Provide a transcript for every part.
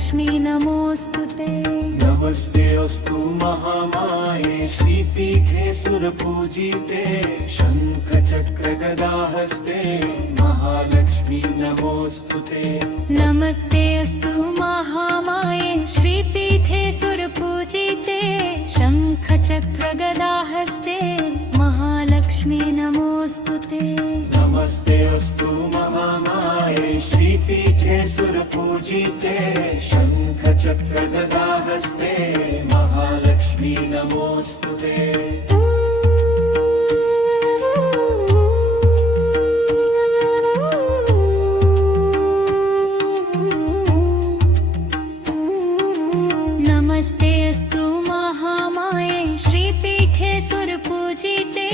महालक्ष्मी नमोऽस्तुते। नमस्ते अस्तु महामाये श्रीपीठे सुरपूजिते शंख चक्र गदाहस्ते महालक्ष्मी नमोऽस्तुते। नमस्ते अस्तु महामाये श्रीपीठे सुरपूजिते शंख चक्र गदाहस्ते महालक्ष्मी नमोऽस्तुते। नमस्ते अस्तु महामाये श्रीपीठे सुरपूजिते शंख चक्र गदाहस्ते महालक्ष्मी नमोऽस्तुते। नमस्ते अस्तु महामाये श्रीपीठे सुरपूजिते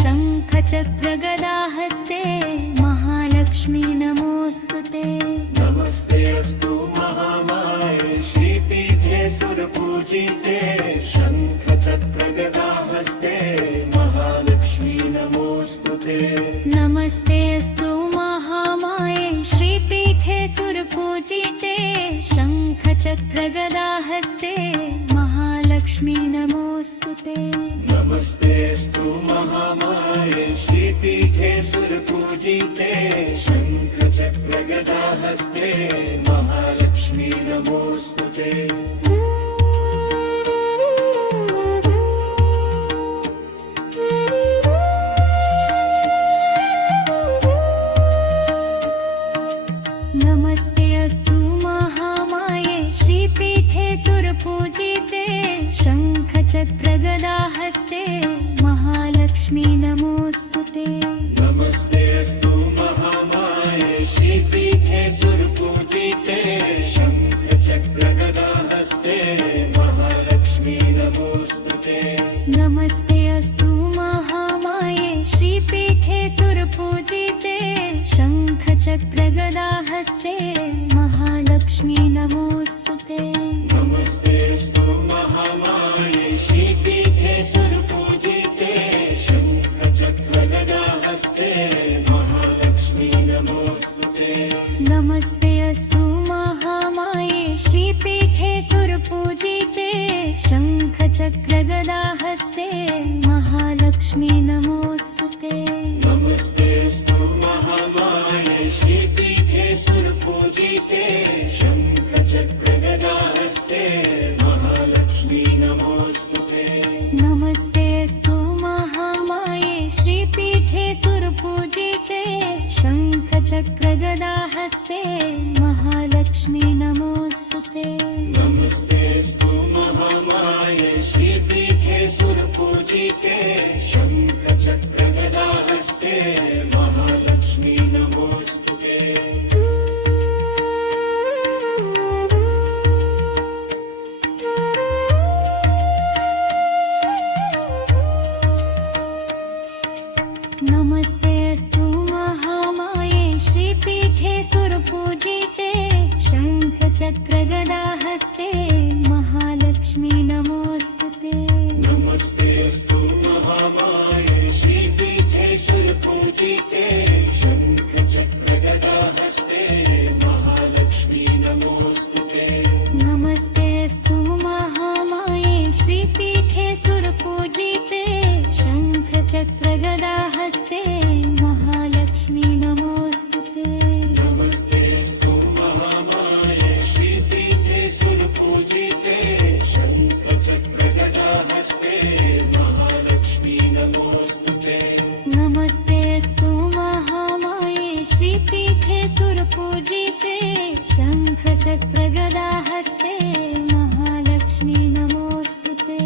शंख चक्र गदाहस्ते महालक्ष्मी नमोऽस्तुते। नमस्ते अस्तु महामाये श्रीपीठे सुरपूजिते शंख चक्र गदाहस्ते महालक्ष्मी नमोऽस्तुते। नमस्ते अस्तु महामाये श्रीपीठे सुरपूजिते शंख चक्र गदाहस्ते महालक्ष्मी नमोऽस्तुते। नमस्ते अस्तु महामाये श्रीपीठे सुरपूजिते शंख चक्र गदाहस्ते महालक्ष्मी नमोऽस्तुते। नमस्ते अस्तु महामाये श्रीपीठे सुरपूजिते शंख चक्र गदाहस्ते महालक्ष्मी नमोऽस्तुते। नमस्ते अस्तु महामाये श्रीपीठे सुरपूजिते शंख चक्र गदाहस्ते महालक्ष्मी नमोऽस्तुते। नमस्ते अस्तु महामाये श्रीपीठे सुरपूजिते शंख चक्र गदाहस्ते महालक्ष्मी नमोऽस्तुते। नमस्ते अस्तु महामाये श्रीपीठे सुरपूजिते शंख चक्र गदाहस्ते महालक्ष्मी नमोऽस्तुते। नमस्ते अस्तु महामाये श्रीपीठे सुरपूजिते शंख चक्र गदाहस्ते महालक्ष्मी नमोऽस्तुते। नमस्ते अस्तु महामाये श्रीपीठे सुरपूजिते शंख चक्र गदाहस्ते महालक्ष्मी नमोऽस्तुते। नमस्ते अस्तु महामाये श्रीपीठे सुरपूजिते शंख चक्र गदाहस्ते महालक्ष्मी नमोऽस्तुते। नमस्ते अस्तु महामाये श्रीपीठे सुरपूजिते शंख चक्र गदाहस्ते महालक्ष्मी नमोऽस्तुते। नमस्ते अस्तु महामाये श्रीपीठे सुरपूजिते शंख चक्र गदाहस्ते महालक्ष्मी नमोऽस्तुते। नमस्ते अस्तु महामाये श्रीपीठे सुरपूजिते शंख चक्र गदाहस्ते महालक्ष्मी नमोऽस्तुते। नमस्ते अस्तु महामाये श्रीपीठे सुरपूजिते शंख चक्र गदाहस्ते महालक्ष्मी नमोऽस्तुते। नमस्ते अस्तु महामाये श्रीपीठे सुरपूजिते शंख चक्र गदाहस्ते महालक्ष्मी नमोऽस्तुते। नमस्ते अस्तु महामाये श्रीपीठे सुरपूजिते शंख चक्र गदाहस्ते महालक्ष्मी नमोऽस्तुते।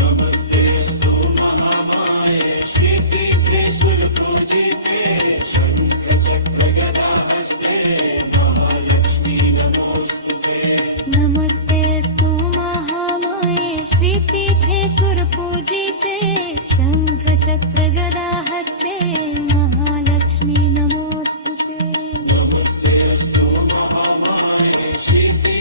नमस्ते अस्तु महामाये श्रीपीठे सुरपूजिते शंख चक्र गदाहस्ते महालक्ष्मी नमोऽस्तुते। नमस्ते अस्तु महामाये श्रीपीठे सुरपूजिते शंख चक्र गदाहस्ते महालक्ष्मी नमोऽस्तुते। नमस्ते अस्तु महामाये श्रीपीठे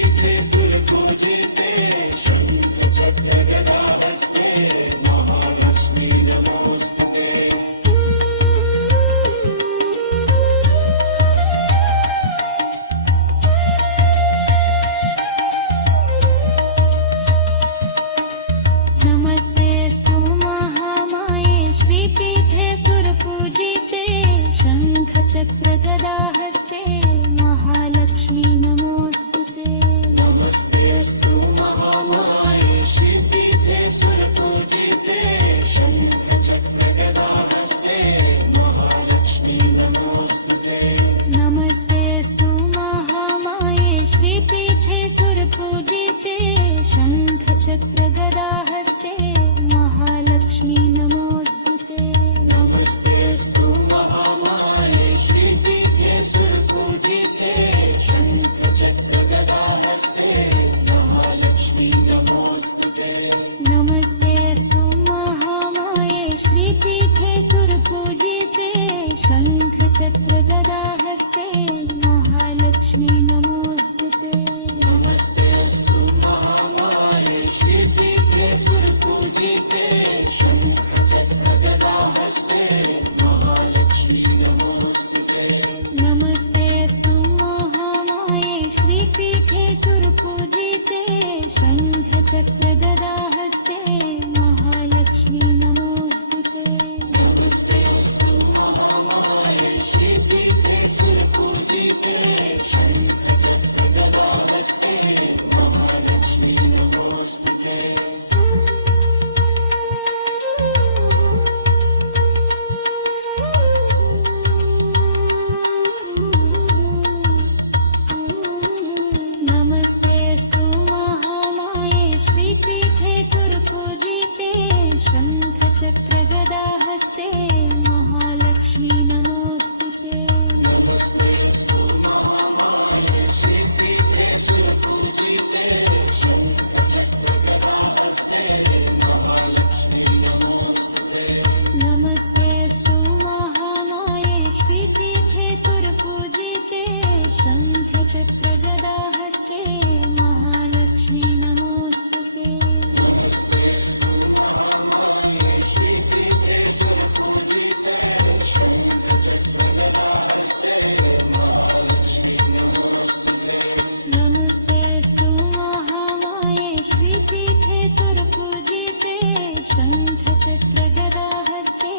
शङ्खचक्रगदाहस्ते महालक्ष्मी नमोऽस्तुते नमस्तेऽस्तु महामाये श्रीपीठे सुरपूजिते शङ्खचक्रगदाहस्ते महालक्ष्मी नमोऽस्तुते नमस्तेऽस्तु महामाये श्रीपीठे सुरपूजिते शङ्खचक्रगदाहस्ते महालक्ष्मी नमोऽस्तुते नमस्तेऽस्तु महामाये श्रीपीठे सुरपूजिते शङ्खचक्रगदाहस्ते महालक्ष्मी नमोऽस्तुते नमस्तेऽस्तु महामाये श्रीपीठे सुरपूजिते शङ्खचक्रगदाहस्ते महालक्ष्मी नमोऽस्तुते नमस्तेऽस्तु महामाये श्रीपीठे सुरपूजिते शङ्खचक्रगदाहस्ते महालक्ष्मी नमोऽस्तुते नमस्तेऽस्तु महामाये श्रीपीठे सुरपूजिते शङ्खचक्रगदाहस्ते महालक्ष्मी नमोऽस्तुते नमस्तेऽस्तु महामाये श्रीपीठे सुरपूजिते शङ्खचक्रगदाहस्ते महालक्ष्मी नमोऽस्तुते नमस्तेऽस्तु महामाये श्रीपीठे सुरपूजिते शङ्खचक्रगदाहस्ते महालक्ष्मी नमोऽस्तुते नमस्तेऽस्तु महामाये श्रीपीठे सुरपूजिते शङ्खचक्रगदाहस्ते महालक्ष्मी नमोऽस्तुते नमस्तेऽस्तु महामाये श्रीपीठे सुरपूजिते शङ्खचक्रगदाहस्ते